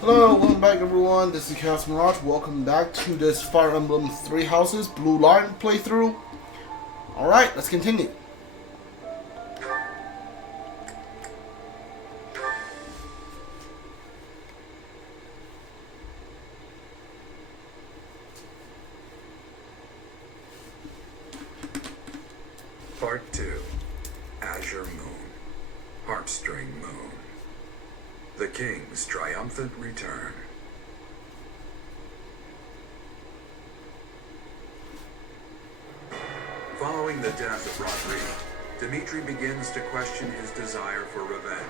Hello, welcome back everyone, this is Garreg Mach. Welcome back to this Fire Emblem Three Houses Blue Line playthrough. Alright, let's continue. Part 2. Azure Moon. Heartstring Moon. The King's Triumphant Return. Following the death of Rodrigue, Dimitri begins to question his desire for revenge.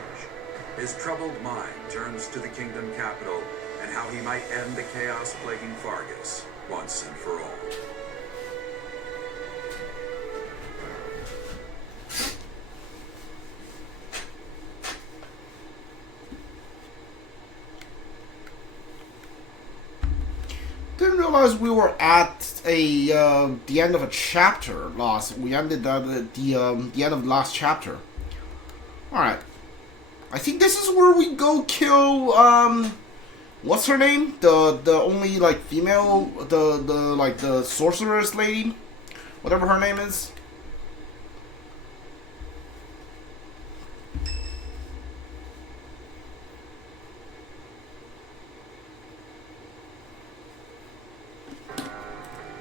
His troubled mind turns to the kingdom capital and how he might end the chaos plaguing Fargus once and for all. Didn't realize we were at the end of a chapter last. We ended at the end of the last chapter. Alright. I think this is where we go kill what's her name? The only like female the sorceress lady? Whatever her name is.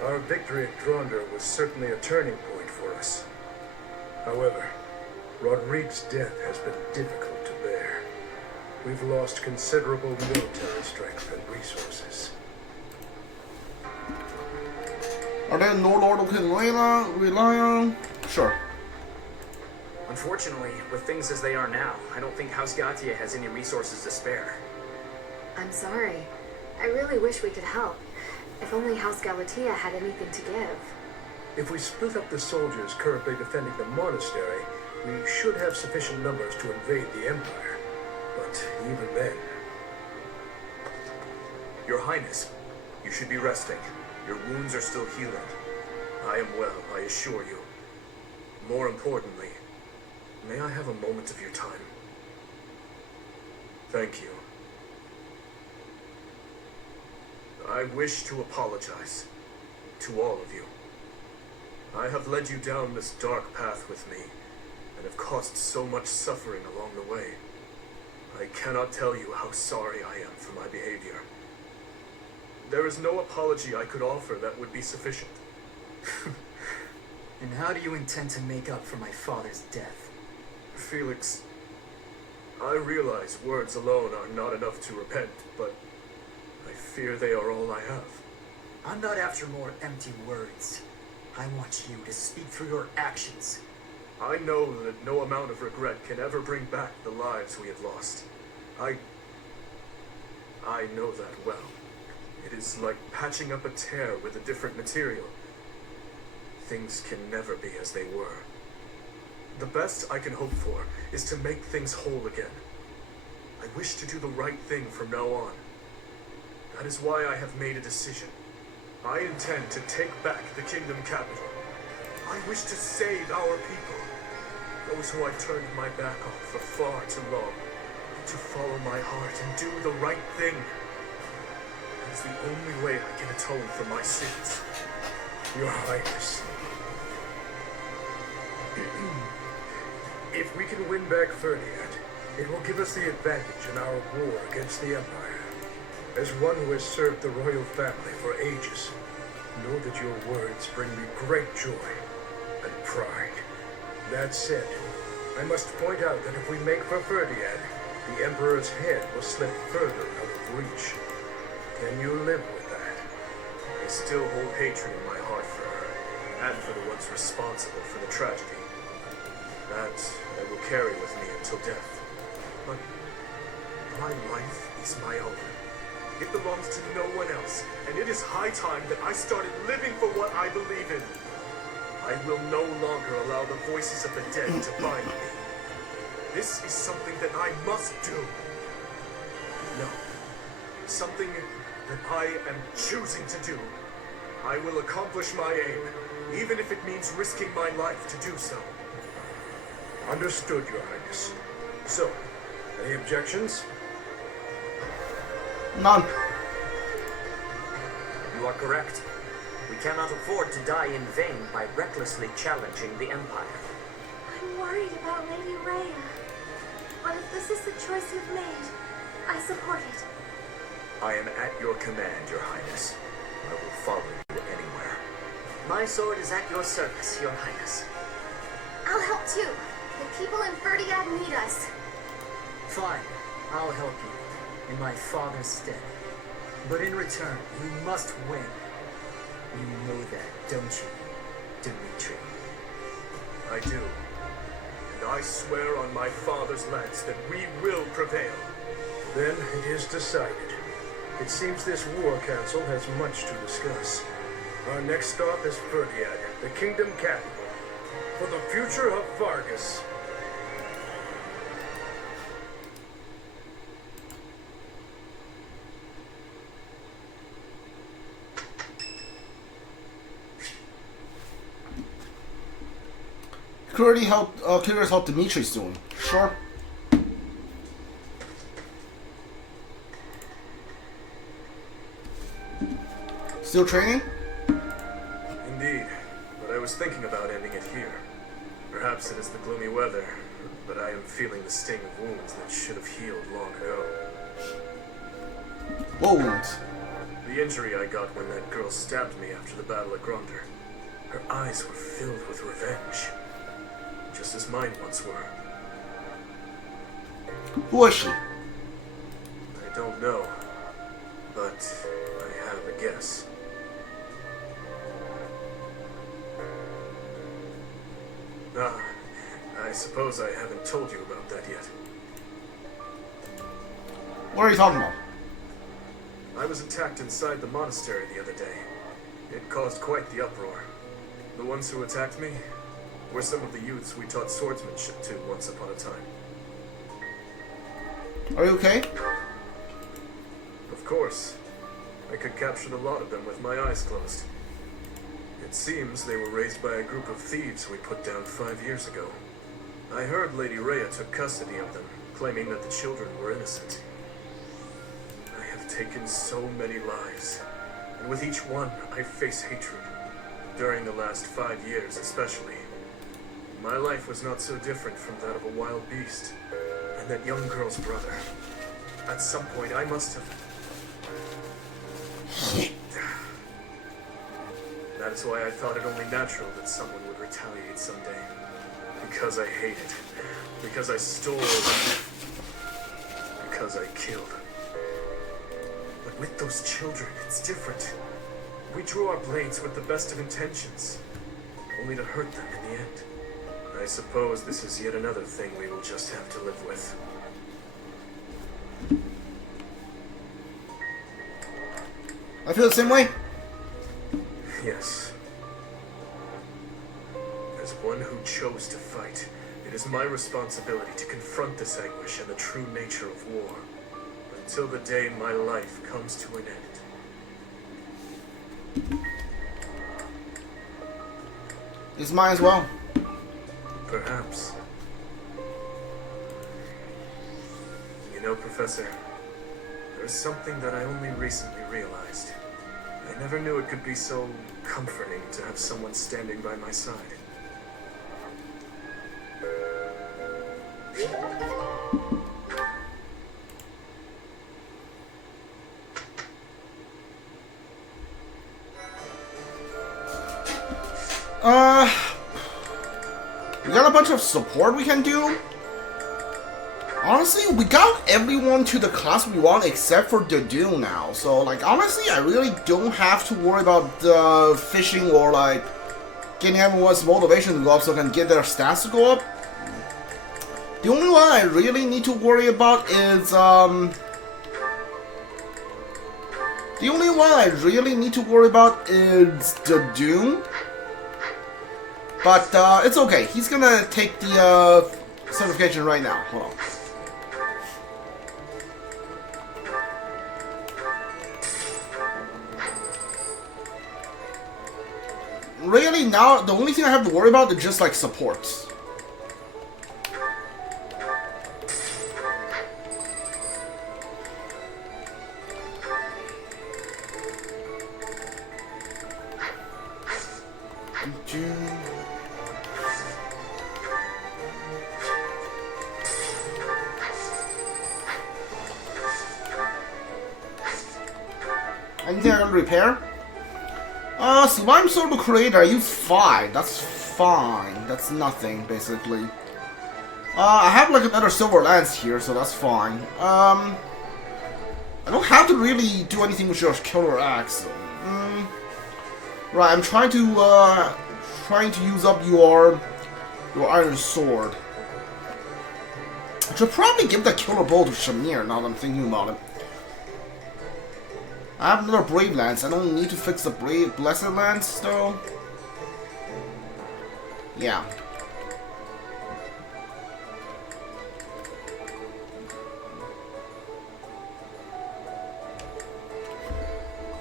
Our victory at Drondor was certainly a turning point for us. However, Rodrigue's death has been difficult to bear. We've lost considerable military strength and resources. Are there no lord we can rely on? Sure. Unfortunately, with things as they are now, I don't think House Gatia has any resources to spare. I'm sorry. I really wish we could help. If only House Galatia had anything to give. If we split up the soldiers currently defending the monastery, we should have sufficient numbers to invade the Empire. But even then... Your Highness, you should be resting. Your wounds are still healing. I am well, I assure you. More importantly, may I have a moment of your time? Thank you. I wish to apologize to all of you. I have led you down this dark path with me, and have caused so much suffering along the way. I cannot tell you how sorry I am for my behavior. There is no apology I could offer that would be sufficient. And how do you intend to make up for my father's death? Felix, I realize words alone are not enough to repent, but I fear they are all I have. I'm not after more empty words. I want you to speak through your actions. I know that no amount of regret can ever bring back the lives we have lost. I know that well. It is like patching up a tear with a different material. Things can never be as they were. The best I can hope for is to make things whole again. I wish to do the right thing from now on. That is why I have made a decision. I intend to take back the kingdom capital. I wish to save our people. Those who I've turned my back on for far too long. To follow my heart and do the right thing. That is the only way I can atone for my sins. Your Highness. If we can win back Ferdinand, it will give us the advantage in our war against the Empire. As one who has served the royal family for ages, know that your words bring me great joy and pride. That said, I must point out that if we make for Ferdinand, the Emperor's head will slip further out of reach. Can you live with that? I still hold hatred in my heart for her, and for the ones responsible for the tragedy. That I will carry with me until death. But my life is my own. It belongs to no one else, and it is high time that I started living for what I believe in. I will no longer allow the voices of the dead to bind me. This is something that I must do. No, something that I am choosing to do. I will accomplish my aim, even if it means risking my life to do so. Understood, Your Highness. So, any objections? None. You are correct. We cannot afford to die in vain by recklessly challenging the Empire. I'm worried about Lady Rhea. But if this is the choice you've made, I support it. I am at your command, Your Highness. I will follow you anywhere. My sword is at your service, Your Highness. I'll help too. The people in Ferdiad need us. Fine, I'll help you, in my father's stead. But in return, you must win. You know that, don't you, Dimitri? I do. And I swear on my father's lands that we will prevail. Then it is decided. It seems this war council has much to discuss. Our next stop is Ferdiad, the kingdom capital. For the future of Vargas. Curious how Dimitri's doing. Sure. Still training? Indeed, but I was thinking about ending it here. Perhaps it is the gloomy weather, but I am feeling the sting of wounds that should have healed long ago. What wounds? The injury I got when that girl stabbed me after the Battle of Gronder. Her eyes were filled with revenge, just as mine once were. Who was she? I don't know, but I have a guess. Ah, I suppose I haven't told you about that yet. What are you talking about? I was attacked inside the monastery the other day. It caused quite the uproar. The ones who attacked me were some of the youths we taught swordsmanship to once upon a time. Are you okay? Of course. I could capture a lot of them with my eyes closed. It seems they were raised by a group of thieves we put down 5 years ago. I heard Lady Rhea took custody of them, claiming that the children were innocent. I have taken so many lives, and with each one I face hatred. During the last 5 years especially. My life was not so different from that of a wild beast, and that young girl's brother. At some point I must have... That is why I thought it only natural that someone would retaliate someday. Because I hated. Because I stole. Because I killed. But with those children, it's different. We drew our blades with the best of intentions, only to hurt them in the end. I suppose this is yet another thing we will just have to live with. I feel the same way. Yes. As one who chose to fight, it is my responsibility to confront this anguish and the true nature of war, until the day my life comes to an end. It's mine as well. Perhaps. You know, Professor, there is something that I only recently realized. I never knew it could be so comforting to have someone standing by my side. We got a bunch of support we can do. Honestly, we got everyone to the class we want except for Dadu now. So, like, honestly, I really don't have to worry about fishing or, like, getting everyone's motivation to go up so they can get their stats to go up. The only one I really need to worry about is, The only one I really need to worry about is Dadu. But, it's okay. He's gonna take the, certification right now. Hold on. Really, now, the only thing I have to worry about is just, like, supports. Anything I can repair? Slime Sword Creator, I use 5. That's fine. That's nothing, basically. I have like another silver lance here, so that's fine. I don't have to really do anything with your killer axe. Right, I'm trying to use up your iron sword. I should probably give that killer bow to Shamir now that I'm thinking about it. I have another Brave Lance. I don't need to fix the Blessed Lance, though. Yeah.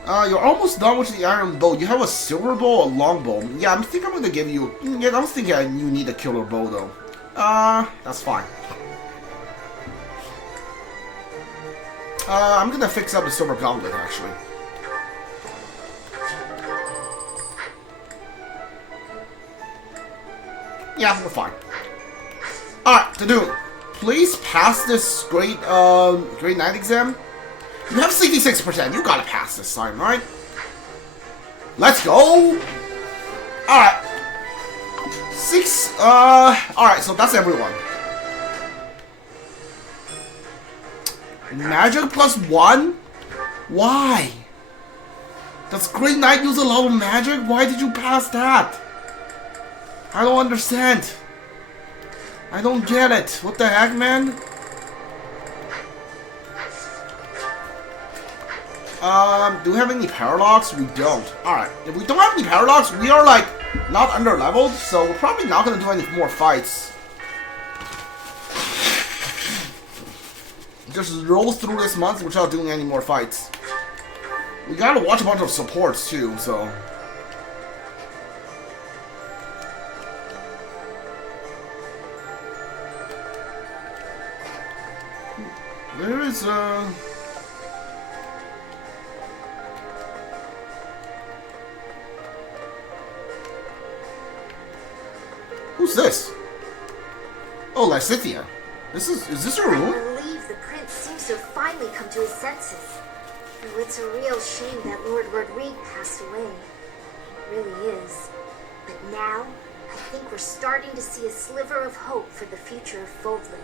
You're almost done with the iron bow. You have a silver bow, a long bow. Yeah, I think I'm gonna give you... Yeah, I don't think you need a killer bow, though. That's fine. I'm gonna fix up the silver gauntlet, actually. Yeah, we're fine. Alright, to do. Please pass this grade 9 exam. You have 66%. You gotta pass this time, right? Let's go! Alright. Alright, so that's everyone. Magic +1? Why? Does grade 9 use a lot of magic? Why did you pass that? I don't understand. I don't get it. What the heck, man? Do we have any paradox? We don't. Alright. If we don't have any paradox, we are like not under leveled, so we're probably not gonna do any more fights. Just roll through this month without doing any more fights. We gotta watch a bunch of supports too, so. There is Who's this? Oh, Lysithea. Is this her room? I believe the prince seems to have finally come to his senses. Though it's a real shame that Lord Rodrigue passed away. It really is. But now, I think we're starting to see a sliver of hope for the future of Fódlan.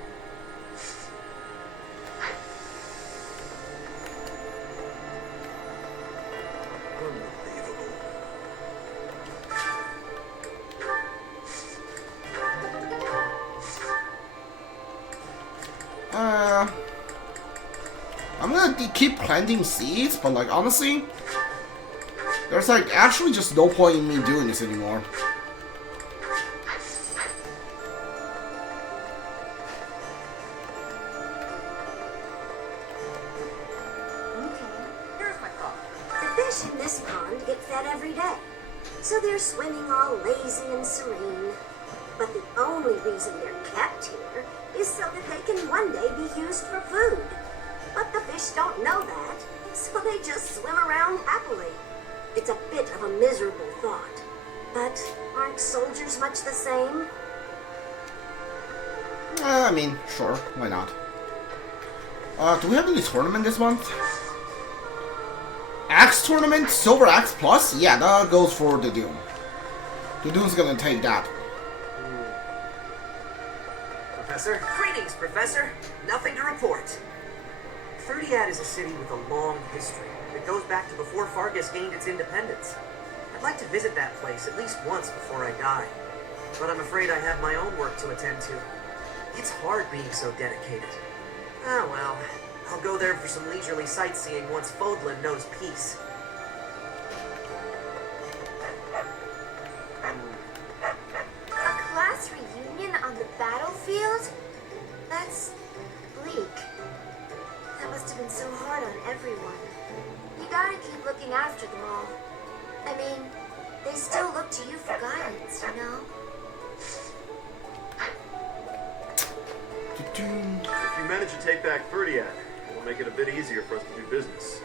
I'm gonna keep planting seeds, but like honestly, there's like actually just no point in me doing this anymore. Okay, here's my thought. The fish in this pond get fed every day, so they're swimming all lazy and serene. But the only reason they're kept here is so that they can one day be used for food. But the fish don't know that, so they just swim around happily. It's a bit of a miserable thought. But aren't soldiers much the same? I mean, sure, why not? Do we have any tournament this month? Axe tournament, Silver Axe Plus? Yeah, that goes for the Doom. The Doom's gonna take that. Professor? Greetings, Professor. Nothing to report. Fódlan is a city with a long history that goes back to before Fargus gained its independence. I'd like to visit that place at least once before I die, but I'm afraid I have my own work to attend to. It's hard being so dedicated. Ah well, I'll go there for some leisurely sightseeing once Fódlan knows peace. A class reunion on the battlefield? That's bleak. That must have been so hard on everyone. You gotta keep looking after them all. I mean, they still look to you for guidance, you know? If you manage to take back Fódlan, we'll will make it a bit easier for us to do business.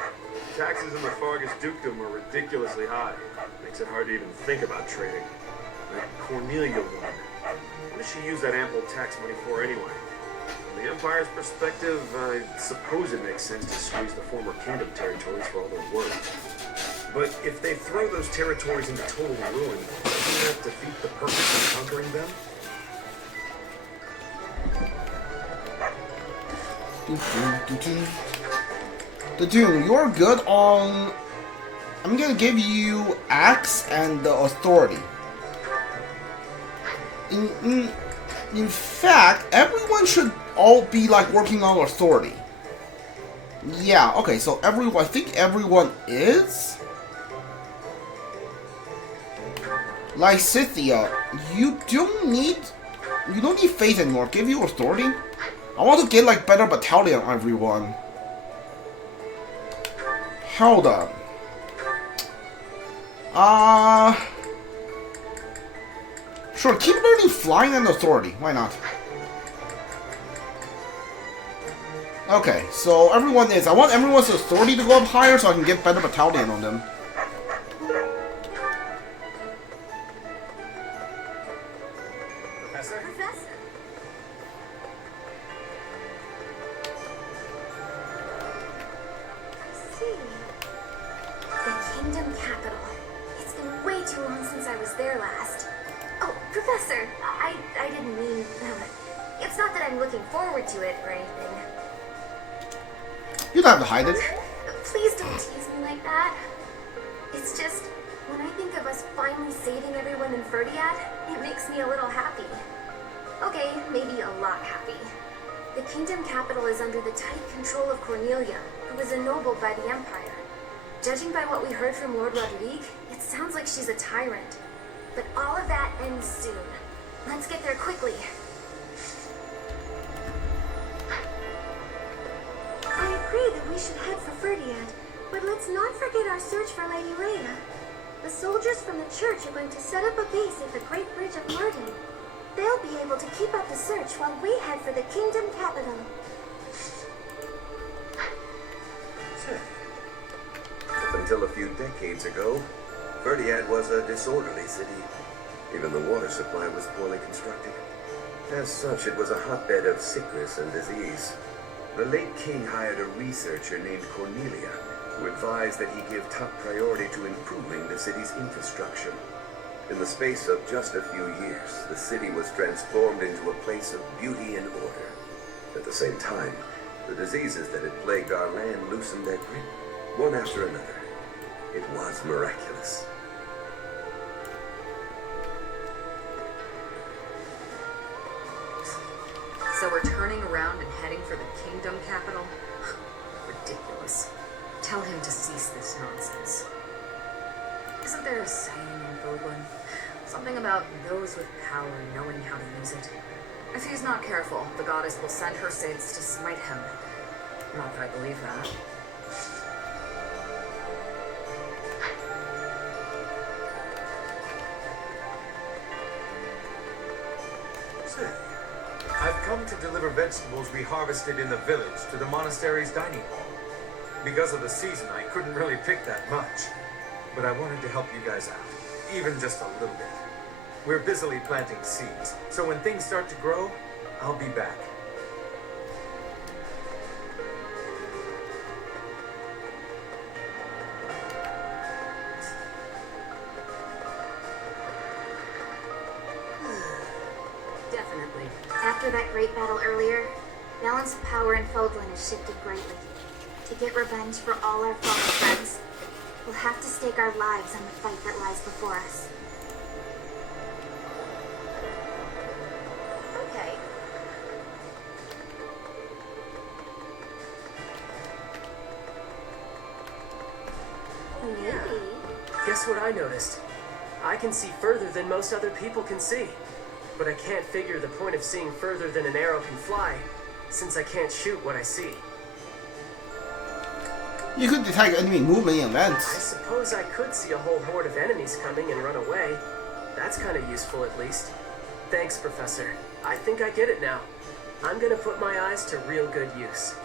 Taxes in the Fargus dukedom are ridiculously high. Makes it hard to even think about trading. That Cornelia woman. What does she use that ample tax money for anyway? From the Empire's perspective, I suppose it makes sense to squeeze the former kingdom territories for all they're worth. But if they throw those territories into total ruin, doesn't that defeat the purpose of conquering them? The Doom, you're good on... I'm gonna give you Axe and the Authority. In fact, everyone should all be like working on Authority. Yeah, okay, so everyone, I think everyone is? Lysithia, you don't need faith anymore. Give you Authority? I want to get like better battalion on everyone. Hold on. Sure, keep learning flying and authority. Why not? Okay, so everyone is. I want everyone's authority to go up higher so I can get better battalion on them. Professor? Kingdom capital. It's been way too long since I was there last. Oh, Professor, I didn't mean... It's not that I'm looking forward to it or anything. You don't have to hide it. Please don't tease me like that. It's just, when I think of us finally saving everyone in Ferdiad, it makes me a little happy. Okay, maybe a lot happy. The kingdom capital is under the tight control of Cornelia, who was ennobled by the Empire. Judging by what we heard from Lord Rodrigue, it sounds like she's a tyrant. But all of that ends soon. Let's get there quickly. I agree that we should head for Ferdiad, but let's not forget our search for Lady Rhea. The soldiers from the church are going to set up a base at the Great Bridge of Martin. They'll be able to keep up the search while we head for the kingdom capital. Up until a few decades ago, Ferdiad was a disorderly city. Even the water supply was poorly constructed. As such, it was a hotbed of sickness and disease. The late king hired a researcher named Cornelia, who advised that he give top priority to improving the city's infrastructure. In the space of just a few years, the city was transformed into a place of beauty and order. At the same time, the diseases that had plagued our land loosened their grip, one after another. It was miraculous. So we're turning around and heading for the kingdom capital? Ridiculous. Tell him to cease this nonsense. Isn't there a saying in Fódlan? Something about those with power knowing how to use it. If he's not careful, the goddess will send her saints to smite him. Not that I believe that. I've come to deliver vegetables we harvested in the village to the monastery's dining hall. Because of the season, I couldn't really pick that much. But I wanted to help you guys out, even just a little bit. We're busily planting seeds, so when things start to grow, I'll be back. Definitely. After that great battle earlier, balance of power in Fódlan has shifted greatly. To get revenge for all our fallen friends, we'll have to stake our lives on the fight that lies before us. Okay. Maybe. Guess what I noticed? I can see further than most other people can see. But I can't figure the point of seeing further than an arrow can fly, since I can't shoot what I see. You could detect enemy movement in I events. suppose I could see a whole horde of enemies coming and run away. That's kind of useful, at least. Thanks, Professor. I think I get it now. I'm gonna put my eyes to real good use.